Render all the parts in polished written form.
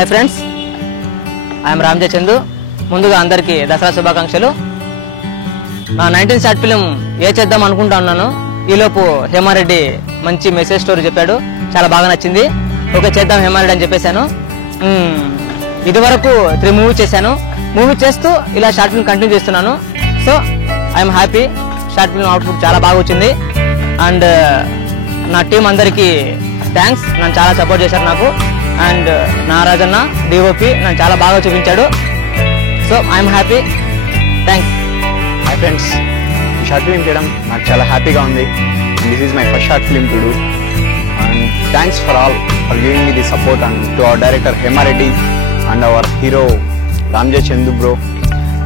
Hi friends, I'm Ramje Chandu. ముందుగా అందరికీ దసరా శుభాకాంక్షలు. నా 19 షార్ట్ ఫిలిం చేద్దాం అనుకుంటా ఉన్నాను. ఈలోపు హేమారెడ్డి మంచి మెసేజ్ స్టోరీ చెప్పాడు, చాలా బాగా నచ్చింది. ఓకే చేద్దాం హేమారెడ్డి అని చెప్పేశాను. ఇది వరకు 3 మూవీ చేశాను. మూవీ చేస్తూ ఇలా షార్ట్ ఫిల్మ్ కంటిన్యూ చేస్తున్నాను. So I'm happy. Short film output చాలా బాగా వచ్చింది. అండ్ నా టీం అందరికీ థ్యాంక్స్, నన్ను చాలా సపోర్ట్ చేశారు నాకు. అండ్ నారాజన్న డిఓపి నన్ను చాలా బాగా చూపించాడు. So I'm happy. Thanks. Hi friends, ఈ షార్ట్ ఫిల్మ్ చేయడం నాకు చాలా హ్యాపీగా ఉంది. This is my first short film to do. And thanks for all for giving me the support and to our director Hema Reddy and our hero రామ్జే Chandu bro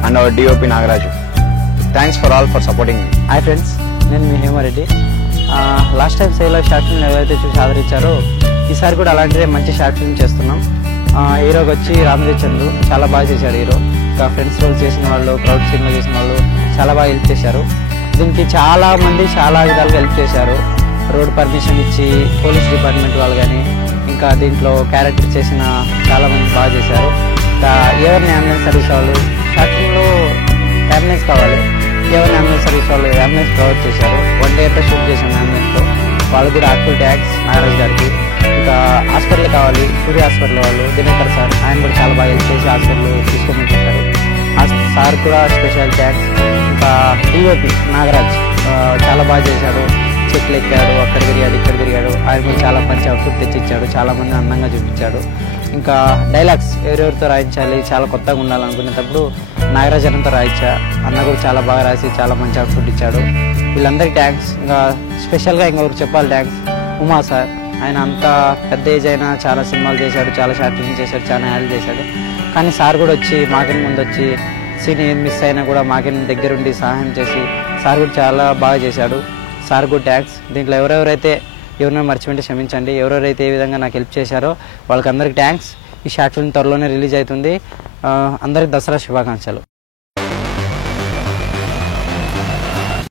and hour DOP Nagaraju. Thanks for all for supporting me. Hi friends, నేను మీ Hema Reddy. Last time సేలో short film ఎవరైతే చూసి ఆదరించారో ఈసారి కూడా అలాంటిదే మంచి short film చేస్తున్నాం. హీరోకి వచ్చి రామ్జే చందు చాలా బాగా చేశాడు హీరో. ఇంకా ఫ్రెండ్స్ రోల్ చేసిన వాళ్ళు, క్రౌడ్ సినిమా చేసిన వాళ్ళు చాలా బాగా హెల్ప్ చేశారు. దీనికి చాలా మంది చాలా విధాలుగా హెల్ప్ చేశారు. రోడ్ పర్మిషన్ ఇచ్చి పోలీస్ డిపార్ట్మెంట్ వాళ్ళు కానీ, ఇంకా దీంట్లో క్యారెక్టర్ చేసిన చాలా మంది బాగా చేశారు. ఇంకా ఎవరిని అంబులెన్స్ సర్వీస్ వాళ్ళు, షార్ట్ ఫిల్మ్లో అంబులెన్స్ కావాలి, ఎవరిని అంబులెన్స్ సర్వీస్ వాళ్ళు అంబులెన్స్ ప్రొవైడ్ చేశారు. 1 day షూట్ చేశాను అంబులెన్స్తో. వాళ్ళు కూడా ఆక్చువల్ ట్యాక్స్ నాగరాజ్ గారికి. ఇంకా హాస్పిటల్ కావాలి, సూర్య హాస్పిటల్ వాళ్ళు దినేకర్ సార్, ఆయన కూడా చాలా బాగా హెల్ప్ చేసి హాస్పిటల్ తీసుకోమని చెప్పారు. సార్ కూడా స్పెషల్ థ్యాంక్స్. ఇంకా డిఓపి నాగరాజ్ చాలా బాగా చేశాడు. చెట్లు ఎక్కాడు, అక్కడ తిరిగాడు, ఇక్కడ తిరిగాడు. ఆయన కూడా చాలా మంచి అవుట్పుట్ తెచ్చిచ్చాడు, చాలా మంది అందంగా చూపించాడు. ఇంకా డైలాగ్స్ ఎవరెవరితో రాయించాలి, చాలా కొత్తగా ఉండాలనుకునేటప్పుడు నాగరాజ్ అన్నంతో రాయించా. అన్న కూడా చాలా బాగా రాసి చాలా మంచి అవుట్పుట్ ఇచ్చాడు. వీళ్ళందరికీ థ్యాంక్స్. ఇంకా స్పెషల్గా ఇంకొకరికి చెప్పాలి థ్యాంక్స్, ఉమా సార్. ఆయన అంత పెద్ద ఏజ్ అయినా చాలా సినిమాలు చేశాడు, చాలా షార్ట్ ఫిల్మ్ చేశాడు, చాలా యాడ్ చేశాడు. కానీ సార్ కూడా వచ్చి మాకిన ముందు వచ్చి సీన్ ఏం మిస్ అయినా కూడా మాకిన దగ్గరుండి సహాయం చేసి సార్ కూడా చాలా బాగా చేశాడు. సార్ కూడా థ్యాంక్స్. దీంట్లో ఎవరెవరైతే ఎవరైనా మర్చిపోతే క్షమించండి. ఎవరెవరైతే ఏ విధంగా నాకు హెల్ప్ చేశారో వాళ్ళకి అందరికీ థ్యాంక్స్. ఈ షార్ట్ ఫిల్మ్ త్వరలోనే రిలీజ్ అవుతుంది. అందరికి దసరా శుభాకాంక్షలు.